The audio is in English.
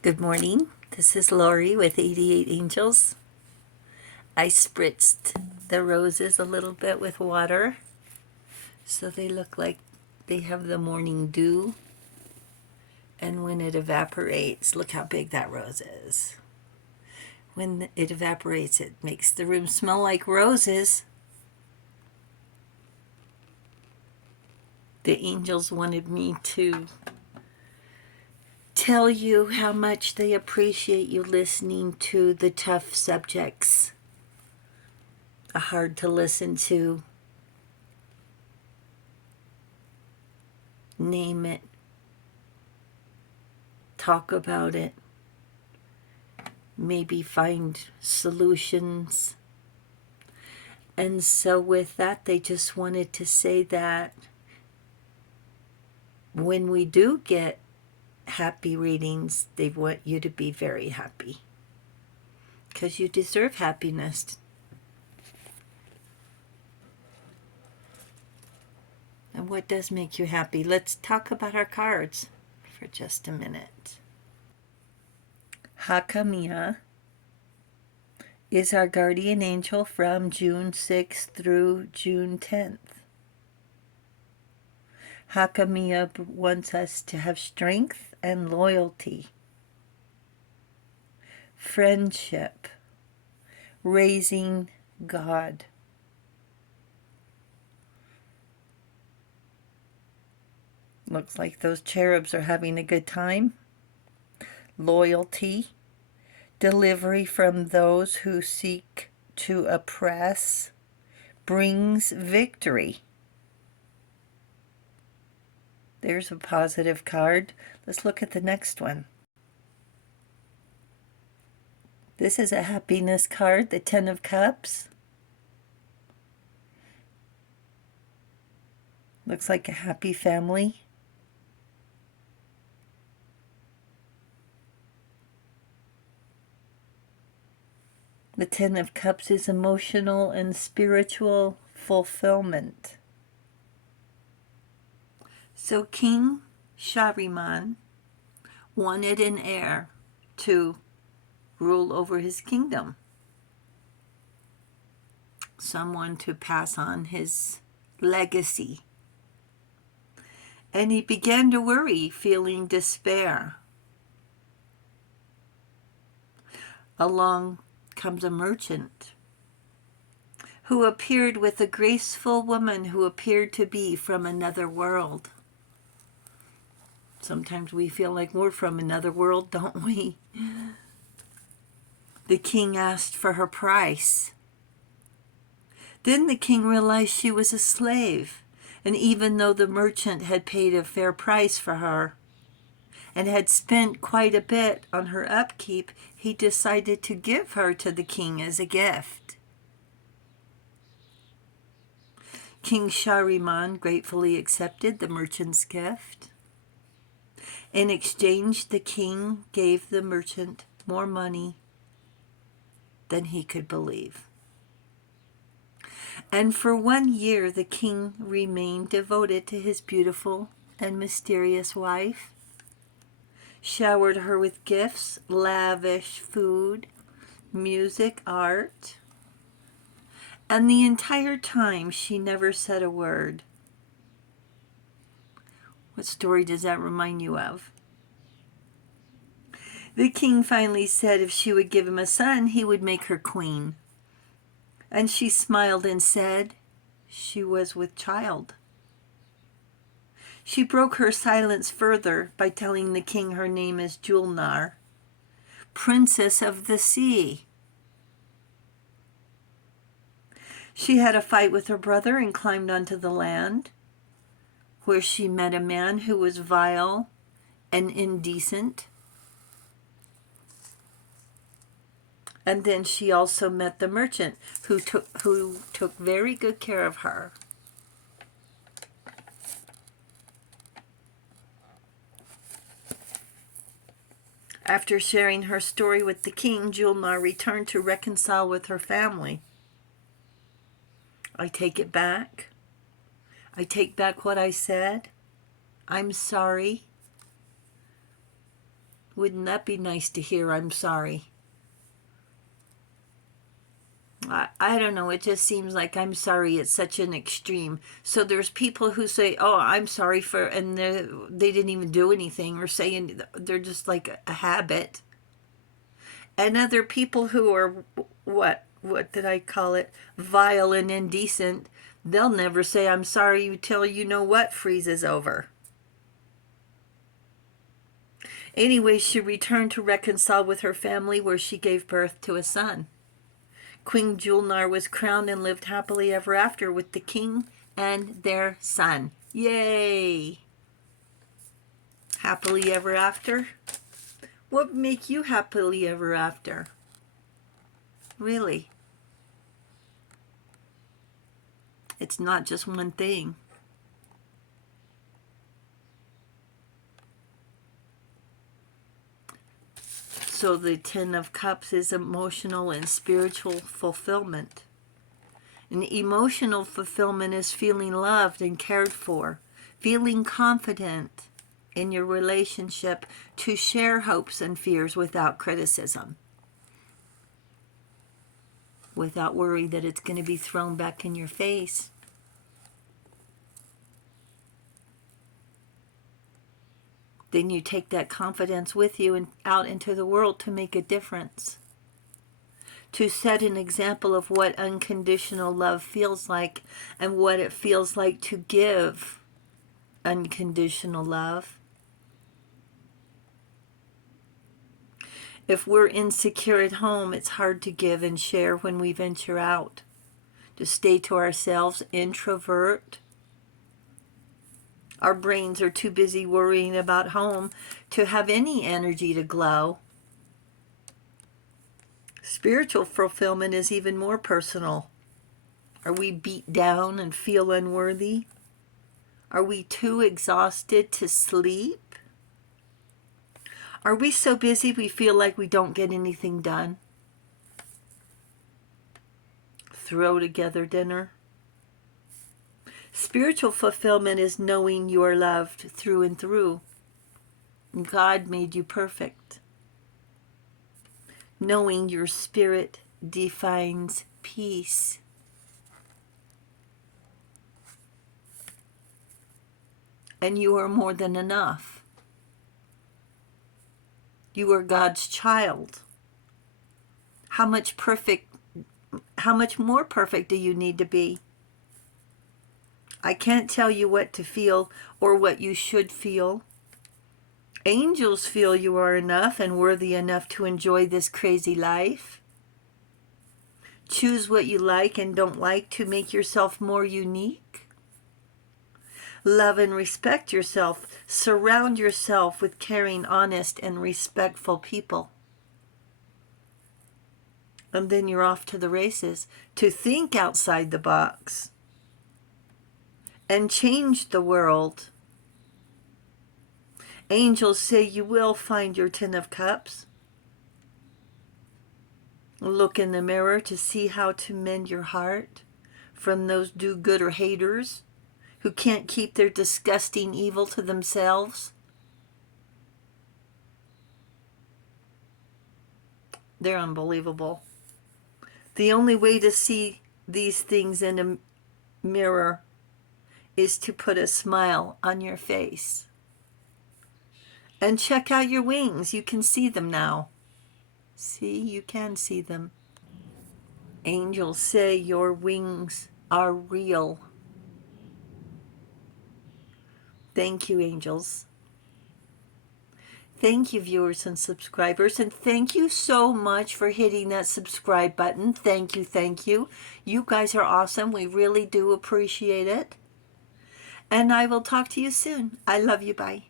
Good morning. This is Lori with 88 Angels. I spritzed the roses a little bit with water so they look like they have the morning dew. And when it evaporates, look how big that rose is. When it evaporates, it makes the room smell like roses. The angels wanted me to tell you how much they appreciate you listening to the tough subjects, hard to listen to. Name it, talk about it, maybe find solutions. And so with that, they just wanted to say that when we do get happy readings, they want you to be very happy because you deserve happiness. And what does make you happy? Let's talk about our cards for just a minute. Hakamia is our guardian angel from June 6th through June 10th. Hakamia wants us to have strength and loyalty, friendship, raising God. Looks like those cherubs are having a good time. Loyalty, delivery from those who seek to oppress, brings victory. There's a positive card. Let's look at the next one. This is a happiness card, the Ten of Cups. Looks like a happy family. The Ten of Cups is emotional and spiritual fulfillment. So King Shahriman wanted an heir to rule over his kingdom. Someone to pass on his legacy. And he began to worry, feeling despair. Along comes a merchant who appeared with a graceful woman who appeared to be from another world. Sometimes we feel like we're from another world, don't we? The king asked for her price. Then the king realized she was a slave, and even though the merchant had paid a fair price for her and had spent quite a bit on her upkeep, he decided to give her to the king as a gift. King Shahriman gratefully accepted the merchant's gift. In exchange, the king gave the merchant more money than he could believe. And for 1 year, the king remained devoted to his beautiful and mysterious wife, showered her with gifts, lavish food, music, art, and the entire time she never said a word. What story does that remind you of? The king finally said if she would give him a son, he would make her queen. And she smiled and said she was with child. She broke her silence further by telling the king her name is Julnar, Princess of the Sea. She had a fight with her brother and climbed onto the land, where she met a man who was vile and indecent. And then she also met the merchant who took very good care of her. After sharing her story with the king, Julnar returned to reconcile with her family. I take it back. I take back what I said. I'm sorry. Wouldn't that be nice to hear, I'm sorry? I don't know, it just seems like I'm sorry, it's such an extreme. So there's people who say, oh, I'm sorry for, and they didn't even do anything, or saying they're just like a habit. And other people who are, what did I call it, vile and indecent, they'll never say I'm sorry till you know what freezes over. Anyway, she returned to reconcile with her family, where she gave birth to a son. Queen Julnar was crowned and lived happily ever after with the king and their son. Yay! Happily ever after? What would make you happily ever after? Really? It's not just one thing. So the Ten of Cups is emotional and spiritual fulfillment. And emotional fulfillment is feeling loved and cared for, feeling confident in your relationship to share hopes and fears without criticism, without worry that it's going to be thrown back in your face. Then you take that confidence with you and out into the world to make a difference, to set an example of what unconditional love feels like and what it feels like to give unconditional love. If we're insecure at home, it's hard to give and share when we venture out, to stay to ourselves, introvert. Our brains are too busy worrying about home to have any energy to glow. Spiritual fulfillment is even more personal. Are we beat down and feel unworthy? Are we too exhausted to sleep? Are we so busy we feel like we don't get anything done? Throw together dinner. Spiritual fulfillment is knowing you are loved through and through. God made you perfect. Knowing your spirit defines peace. And you are more than enough. You are God's child. How much more perfect do you need to be? I can't tell you what to feel or what you should feel. Angels feel you are enough and worthy enough to enjoy this crazy life. Choose what you like and don't like to make yourself more unique. Love and respect yourself. Surround yourself with caring, honest, and respectful people. And then you're off to the races to think outside the box and change the world. Angels say you will find your Ten of Cups. Look in the mirror to see how to mend your heart from those do-gooder haters who can't keep their disgusting evil to themselves. They're unbelievable. The only way to see these things in a mirror is to put a smile on your face. And check out your wings. You can see them now. See, you can see them. Angels say your wings are real. Thank you, angels. Thank you, viewers and subscribers. And thank you so much for hitting that subscribe button. Thank you, thank you. You guys are awesome. We really do appreciate it. And I will talk to you soon. I love you. Bye.